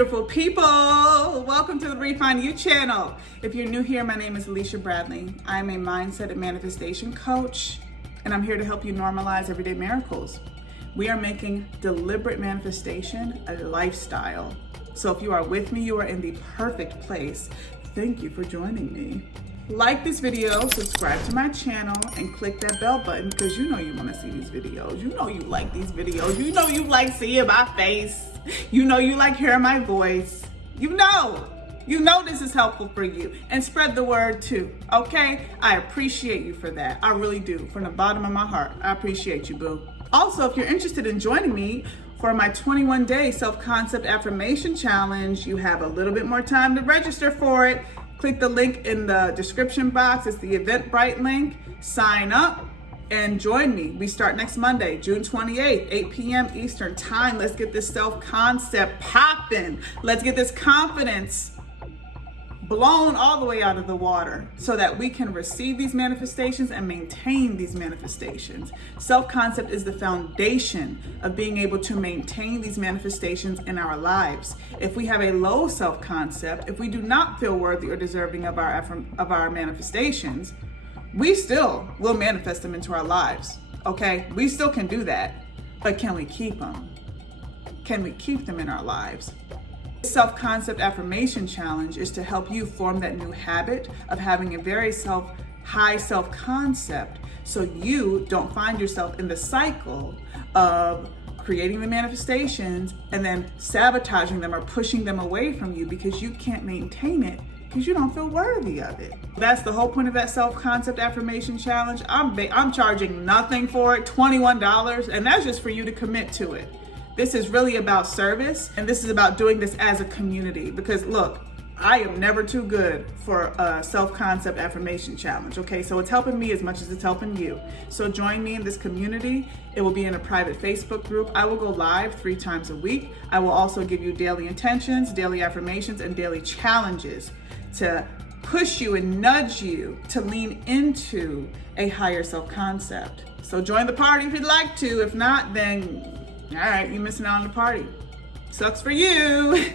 beautiful people. Welcome to the Refine You channel. If you're new here, my name is Alisha Bradley. I'm a mindset and manifestation coach, and I'm here to help you normalize everyday miracles. We are making deliberate manifestation a lifestyle. So if you are with me, you are in the perfect place. Thank you for joining me. Like this video, subscribe to my channel, and click that bell button because you know you want to see these videos. You know you like these videos. You know you like seeing my face. You know you like hearing my voice. You know this is helpful for you. And spread the word too, okay? I appreciate you for that. I really do. From the bottom of my heart, I appreciate you, boo. Also, if you're interested in joining me for my 21-day self-concept affirmation challenge, you have a little bit more time to register for it. Click the link in the description box. It's the Eventbrite link. Sign up and join me. We start next Monday, June 28th, 8 p.m. Eastern time. Let's get this self-concept popping. Let's get this confidence blown all the way out of the water so that we can receive these manifestations and maintain these manifestations. Self-concept is the foundation of being able to maintain these manifestations in our lives. If we have a low self-concept, if we do not feel worthy or deserving of our manifestations, we still will manifest them into our lives, okay? We still can do that, but can we keep them? Can we keep them in our lives? Self-concept affirmation challenge is to help you form that new habit of having a very high self-concept so you don't find yourself in the cycle of creating the manifestations and then sabotaging them or pushing them away from you because you can't maintain it because you don't feel worthy of it. That's the whole point of that self-concept affirmation challenge. I'm charging nothing for it, $21, and that's just for you to commit to it. This is really about service, and this is about doing this as a community because look, I am never too good for a self-concept affirmation challenge, okay? So it's helping me as much as it's helping you. So join me in this community. It will be in a private Facebook group. I will go live 3 times a week. I will also give you daily intentions, daily affirmations, and daily challenges to push you and nudge you to lean into a higher self-concept. So join the party if you'd like to. If not, then all right, you're missing out on the party. Sucks for you.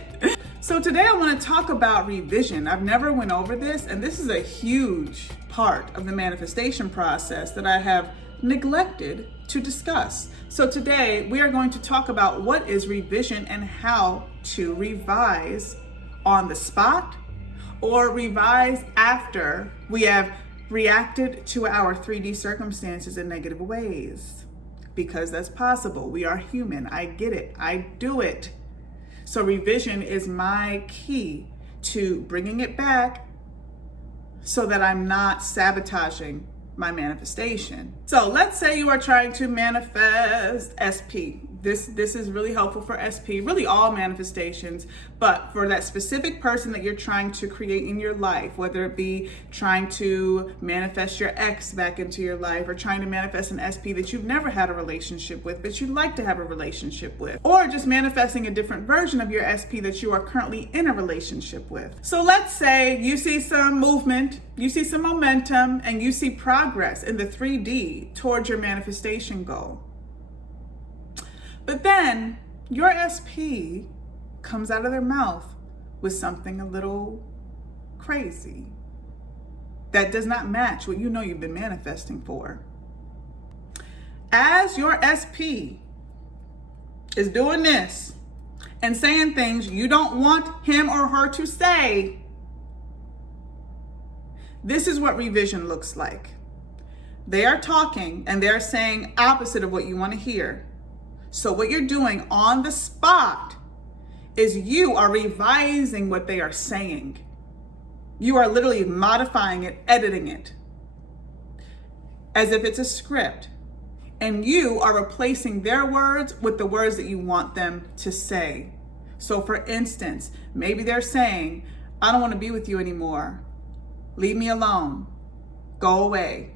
So today I want to talk about revision. I've never went over this, and this is a huge part of the manifestation process that I have neglected to discuss. So today we are going to talk about what is revision and how to revise on the spot or revise after we have reacted to our 3D circumstances in negative ways. Because that's possible. We are human. I get it. I do it. So revision is my key to bringing it back so that I'm not sabotaging my manifestation. So let's say you are trying to manifest SP. This is really helpful for SP, really all manifestations, but for that specific person that you're trying to create in your life, whether it be trying to manifest your ex back into your life or trying to manifest an SP that you've never had a relationship with, but you'd like to have a relationship with, or just manifesting a different version of your SP that you are currently in a relationship with. So let's say you see some movement, you see some momentum, and you see progress in the 3D towards your manifestation goal. But then your SP comes out of their mouth with something a little crazy that does not match what you know you've been manifesting for. As your SP is doing this and saying things you don't want him or her to say, this is what revision looks like. They are talking and they're saying opposite of what you want to hear. So what you're doing on the spot is you are revising what they are saying. You are literally modifying it, editing it, as if it's a script. And you are replacing their words with the words that you want them to say. So for instance, maybe they're saying, I don't want to be with you anymore. Leave me alone. Go away.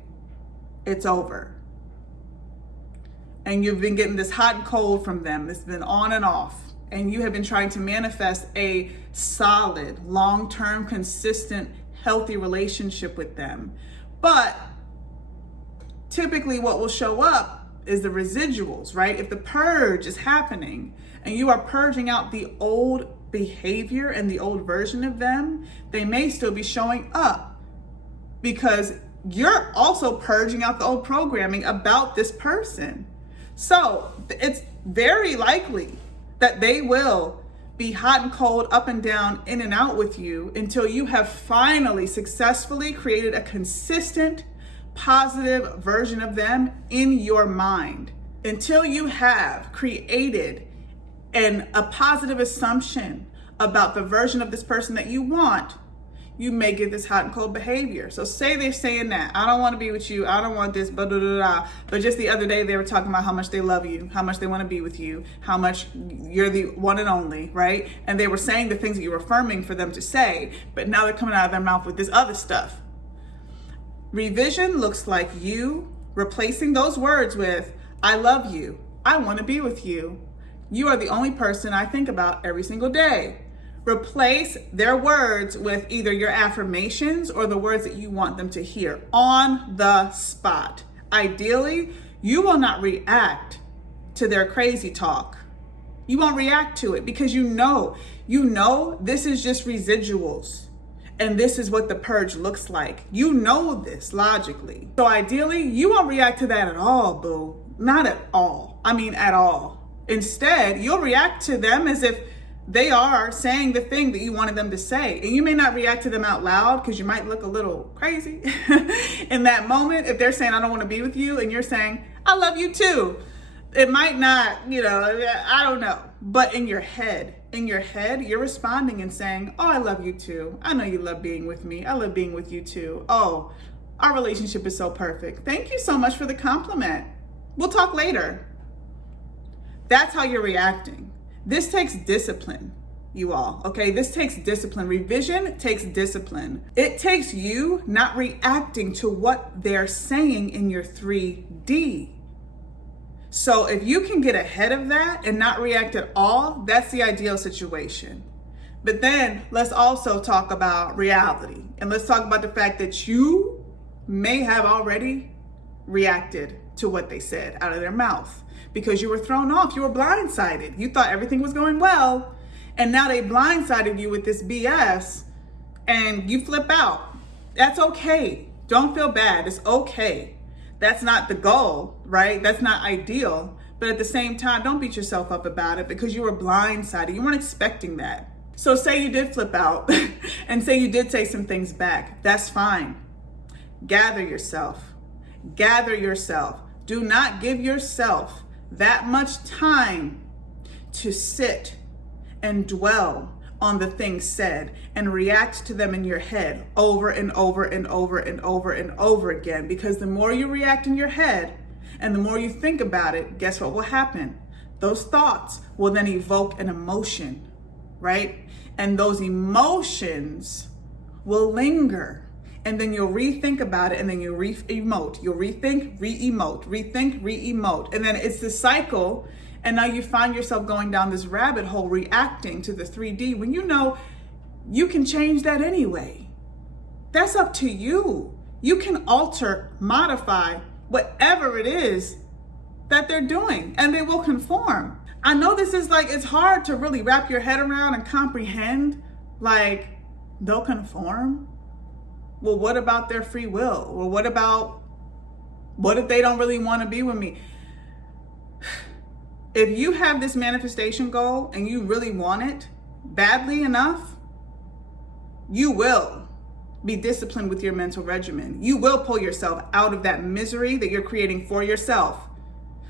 It's over. And you've been getting this hot and cold from them. It's been on and off. And you have been trying to manifest a solid, long-term, consistent, healthy relationship with them. But typically what will show up is the residuals, right? If the purge is happening and you are purging out the old behavior and the old version of them, they may still be showing up because you're also purging out the old programming about this person. So it's very likely that they will be hot and cold, up and down, in and out with you until you have finally successfully created a consistent, positive version of them in your mind. Until you have created a positive assumption about the version of this person that you want, you may get this hot and cold behavior. So say they're saying that, I don't want to be with you, I don't want this, but just the other day they were talking about how much they love you, how much they want to be with you, how much you're the one and only, right? And they were saying the things that you were affirming for them to say, but now they're coming out of their mouth with this other stuff. Revision looks like you replacing those words with, I love you, I want to be with you, you are the only person I think about every single day. Replace their words with either your affirmations or the words that you want them to hear on the spot. Ideally, you will not react to their crazy talk. You won't react to it because you know this is just residuals. And this is what the purge looks like. You know this logically. So ideally, you won't react to that at all, boo. Not at all. I mean, at all. Instead, you'll react to them as if they are saying the thing that you wanted them to say. And you may not react to them out loud because you might look a little crazy in that moment. If they're saying, I don't want to be with you, and you're saying, I love you too. It might not, I don't know. But in your head, you're responding and saying, oh, I love you too. I know you love being with me. I love being with you too. Oh, our relationship is so perfect. Thank you so much for the compliment. We'll talk later. That's how you're reacting. This takes discipline, you all, okay? This takes discipline. Revision takes discipline. It takes you not reacting to what they're saying in your 3D. So if you can get ahead of that and not react at all, that's the ideal situation. But then let's also talk about reality. And let's talk about the fact that you may have already reacted to what they said out of their mouth because you were thrown off. You were blindsided. You thought everything was going well. And now they blindsided you with this BS and you flip out. That's okay. Don't feel bad. It's okay. That's not the goal, right? That's not ideal. But at the same time, don't beat yourself up about it because you were blindsided. You weren't expecting that. So say you did flip out and say you did say some things back. That's fine. Gather yourself. Gather yourself. Do not give yourself that much time to sit and dwell on the things said and react to them in your head over and over and over and over and over again. Because the more you react in your head and the more you think about it, guess what will happen? Those thoughts will then evoke an emotion, right? And those emotions will linger. And then you'll rethink about it and then you'll re-emote. You'll rethink, re-emote, rethink, re-emote. And then it's the cycle. And now you find yourself going down this rabbit hole reacting to the 3D when you know you can change that anyway. That's up to you. You can alter, modify whatever it is that they're doing and they will conform. I know this is it's hard to really wrap your head around and comprehend, they'll conform. Well, what about their free will? Or what if they don't really want to be with me? If you have this manifestation goal and you really want it badly enough, you will be disciplined with your mental regimen. You will pull yourself out of that misery that you're creating for yourself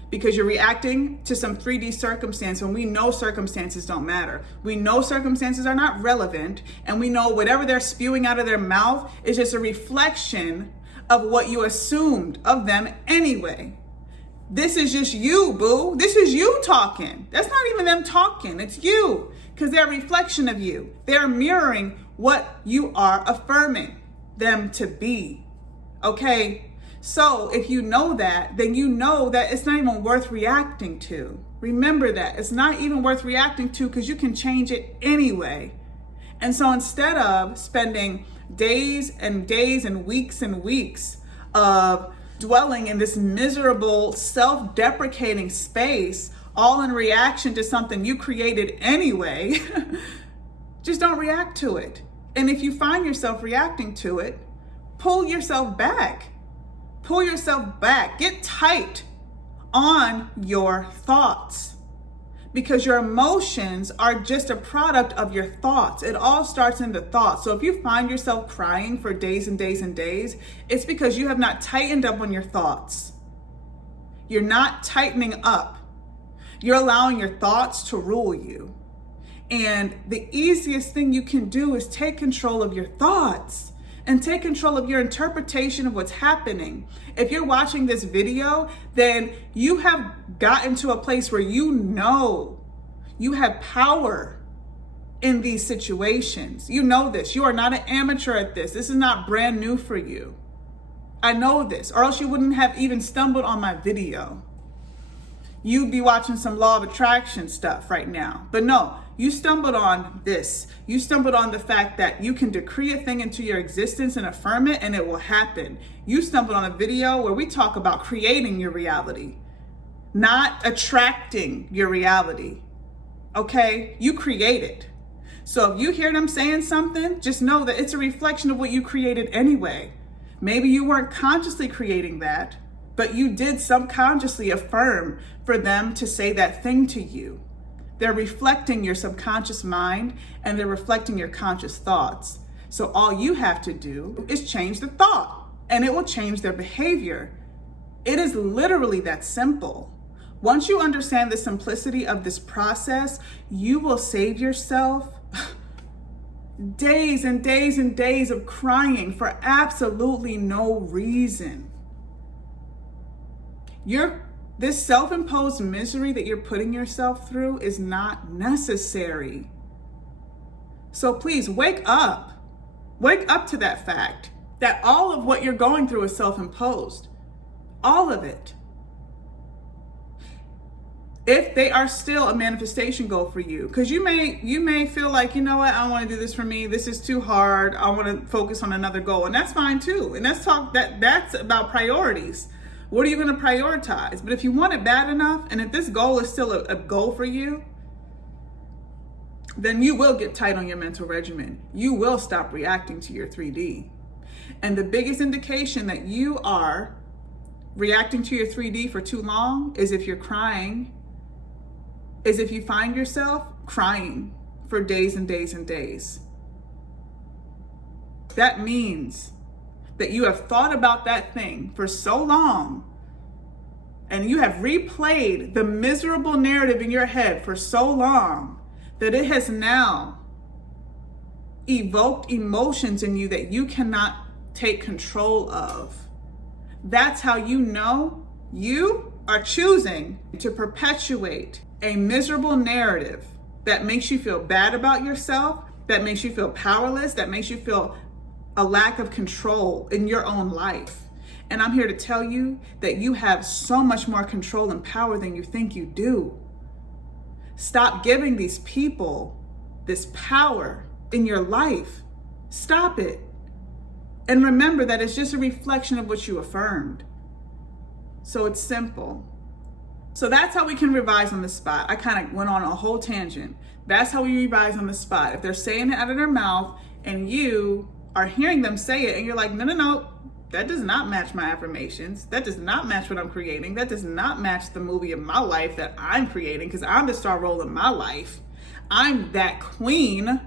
because you're reacting to some 3D circumstance when we know circumstances don't matter. We know circumstances are not relevant, and we know whatever they're spewing out of their mouth is just a reflection of what you assumed of them anyway. This is just you, boo. This is you talking. That's not even them talking. It's you, because they're a reflection of you. They're mirroring what you are affirming them to be, okay? So if you know that, then you know that it's not even worth reacting to. Remember that. It's not even worth reacting to because you can change it anyway. And so instead of spending days and days and weeks of dwelling in this miserable, self-deprecating space, all in reaction to something you created anyway, Just don't react to it. And if you find yourself reacting to it, pull yourself back. Pull yourself back. Get tight on your thoughts, because your emotions are just a product of your thoughts. It all starts in the thoughts. So if you find yourself crying for days and days and days, it's because you have not tightened up on your thoughts. You're not tightening up. You're allowing your thoughts to rule you. And the easiest thing you can do is take control of your thoughts and take control of your interpretation of what's happening. If you're watching this video, then you have gotten to a place where you know you have power in these situations. You know this. You are not an amateur at this. This is not brand new for you. I know this, or else you wouldn't have even stumbled on my video. You'd be watching some law of attraction stuff right now. But no, you stumbled on this. You stumbled on the fact that you can decree a thing into your existence and affirm it, and it will happen. You stumbled on a video where we talk about creating your reality, not attracting your reality. Okay? You create it. So if you hear them saying something, just know that it's a reflection of what you created anyway. Maybe you weren't consciously creating that, but you did subconsciously affirm for them to say that thing to you. They're reflecting your subconscious mind, and they're reflecting your conscious thoughts. So all you have to do is change the thought, and it will change their behavior. It is literally that simple. Once you understand the simplicity of this process, you will save yourself days and days and days of crying for absolutely no reason. This self-imposed misery that you're putting yourself through is not necessary. So please wake up. Wake up to that fact that all of what you're going through is self-imposed. All of it. If they are still a manifestation goal for you, because you may feel like, you know what, I don't want to do this for me. This is too hard. I want to focus on another goal, and that's fine too. And that's about priorities. What are you going to prioritize? But if you want it bad enough, and if this goal is still a goal for you, then you will get tight on your mental regimen. You will stop reacting to your 3D. And the biggest indication that you are reacting to your 3D for too long is if you're crying, is if you find yourself crying for days and days and days. That means that you have thought about that thing for so long, and you have replayed the miserable narrative in your head for so long that it has now evoked emotions in you that you cannot take control of. That's how you know you are choosing to perpetuate a miserable narrative that makes you feel bad about yourself, that makes you feel powerless, that makes you feel a lack of control in your own life. And I'm here to tell you that you have so much more control and power than you think you do. Stop giving these people this power in your life. Stop it. And remember that it's just a reflection of what you affirmed. So it's simple. So that's how we can revise on the spot. I kind of went on a whole tangent. That's how we revise on the spot. If they're saying it out of their mouth and you are hearing them say it and you're like, no, that does not match my affirmations. That does not match what I'm creating. That does not match the movie of my life that I'm creating, because I'm the star role in my life. I'm that queen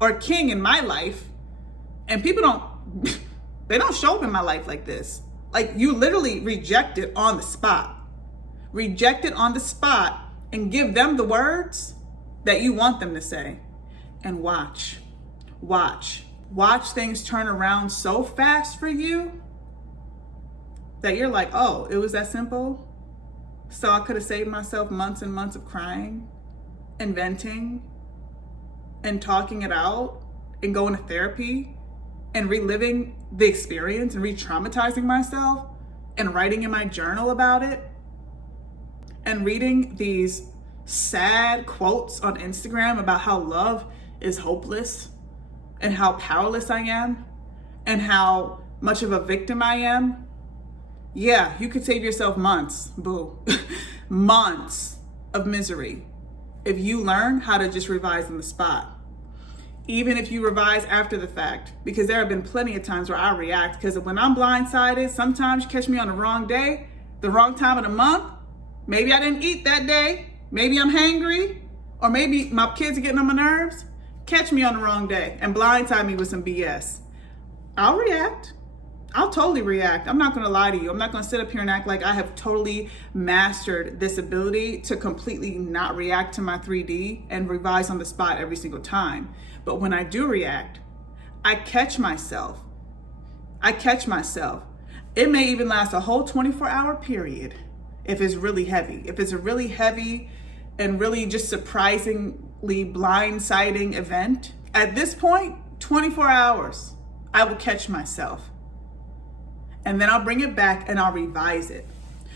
or king in my life. And people they don't show up in my life like this. Like, you literally reject it on the spot. Reject it on the spot and give them the words that you want them to say. And watch things turn around so fast for you that you're like, oh, it was that simple? So I could have saved myself months and months of crying and venting and talking it out and going to therapy and reliving the experience and re-traumatizing myself and writing in my journal about it and reading these sad quotes on Instagram about how love is hopeless and how powerless I am and how much of a victim I am. Yeah, you could save yourself months, boo, months of misery if you learn how to just revise on the spot. even if you revise after the fact, because there have been plenty of times where I react, because when I'm blindsided, sometimes you catch me on the wrong day, the wrong time of the month. Maybe I didn't eat that day. Maybe I'm hangry, or maybe my kids are getting on my nerves. Catch me on the wrong day and blindside me with some BS. I'll react. I'll totally react. I'm not going to lie to you. I'm not going to sit up here and act like I have totally mastered this ability to completely not react to my 3D and revise on the spot every single time. But when I do react, I catch myself. It may even last a whole 24-hour period if it's really heavy. If it's a really heavy and really just surprisingly blindsiding event, at this point, 24 hours, I will catch myself. And then I'll bring it back and I'll revise it.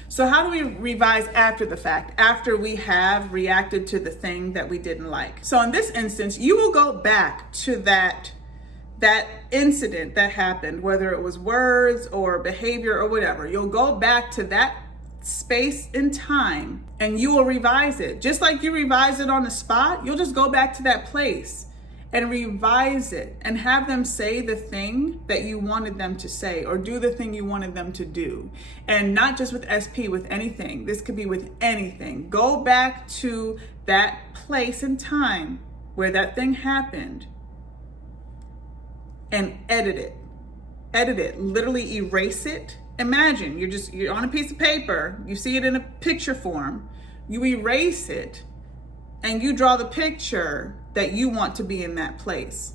So how do we revise after the fact, after we have reacted to the thing that we didn't like? So in this instance, you will go back to that incident that happened, whether it was words or behavior or whatever. You'll go back to that space and time and you will revise it. Just like you revise it on the spot, you'll just go back to that place and revise it and have them say the thing that you wanted them to say or do the thing you wanted them to do. And not just with SP, with anything. This could be with anything. Go back to that place and time where that thing happened and edit it, literally erase it. Imagine you're on a piece of paper, you see it in a picture form, you erase it and you draw the picture that you want to be in that place.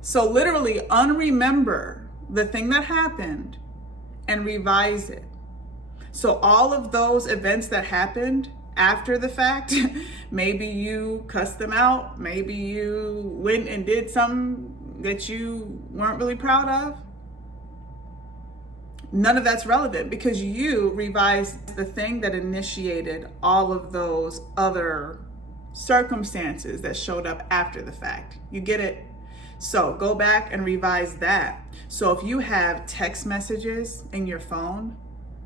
So literally unremember the thing that happened and revise it. So all of those events that happened after the fact, maybe you cussed them out, maybe you went and did something that you weren't really proud of. None of that's relevant because you revised the thing that initiated all of those other circumstances that showed up after the fact. You get it? So go back and revise that. So if you have text messages in your phone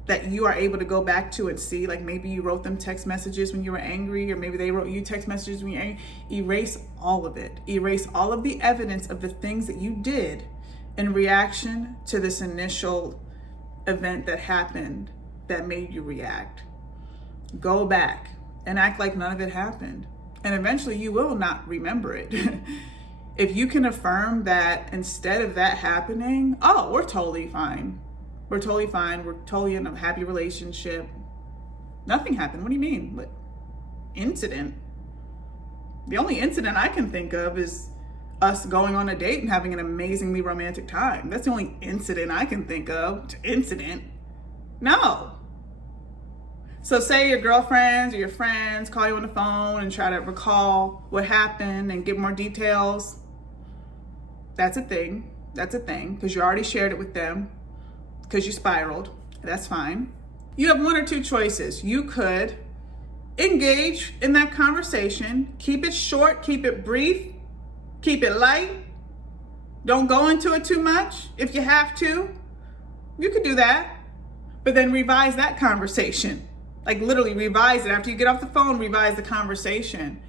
that you are able to go back to and see, like maybe you wrote them text messages when you were angry, or maybe they wrote you text messages when you were angry, erase all of it. Erase all of the evidence of the things that you did in reaction to this initial event that happened that made you react. Go back and act like none of it happened. And eventually you will not remember it. If you can affirm that instead of that happening, oh, we're totally fine. We're totally fine. We're totally in a happy relationship. Nothing happened. What do you mean? What incident? The only incident I can think of is us going on a date and having an amazingly romantic time. That's the only incident I can think of. Incident? No. So say your girlfriends or your friends call you on the phone and try to recall what happened and get more details. That's a thing. That's a thing because you already shared it with them because you spiraled. That's fine. You have one or two choices. You could engage in that conversation, keep it short, keep it brief, keep it light. Don't go into it too much. If you have to, you could do that, but then revise that conversation. Like literally revise it. After you get off the phone, revise the conversation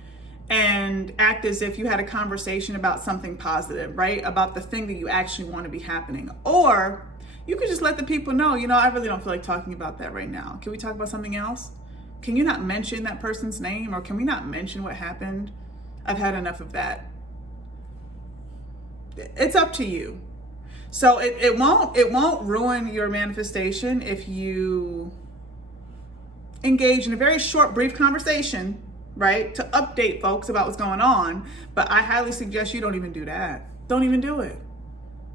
and act as if you had a conversation about something positive, right? About the thing that you actually want to be happening. Or you could just let the people know, I really don't feel like talking about that right now. Can we talk about something else? Can you not mention that person's name, or can we not mention what happened? I've had enough of that. It's up to you. So it won't ruin your manifestation if you engage in a very short, brief conversation, right? To update folks about what's going on. But I highly suggest you don't even do that. Don't even do it.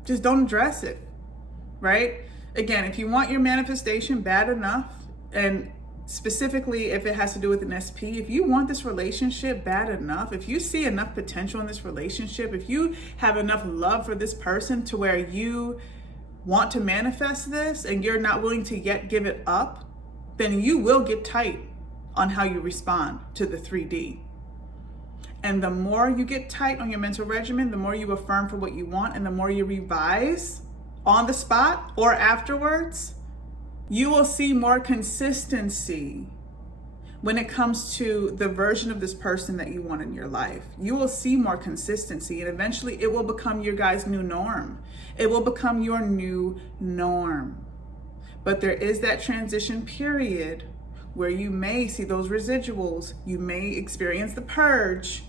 Just don't address it, right? Again, if you want your manifestation bad enough, and specifically if it has to do with an SP, if you want this relationship bad enough, if you see enough potential in this relationship, if you have enough love for this person to where you want to manifest this and you're not willing to yet give it up, then you will get tight on how you respond to the 3D. And the more you get tight on your mental regimen, the more you affirm for what you want, and the more you revise on the spot or afterwards, you will see more consistency when it comes to the version of this person that you want in your life. You will see more consistency, and eventually it will become your guys' new norm. It will become your new norm. But there is that transition period where you may see those residuals. You may experience the purge,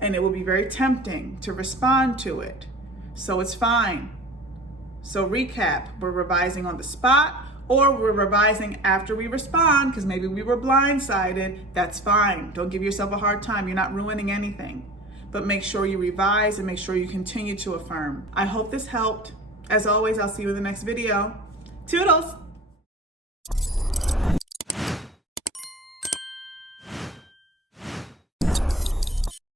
and it will be very tempting to respond to it. So it's fine. So recap, we're revising on the spot, or we're revising after we respond because maybe we were blindsided. That's fine. Don't give yourself a hard time. You're not ruining anything. But make sure you revise and make sure you continue to affirm. I hope this helped. As always, I'll see you in the next video. Toodles!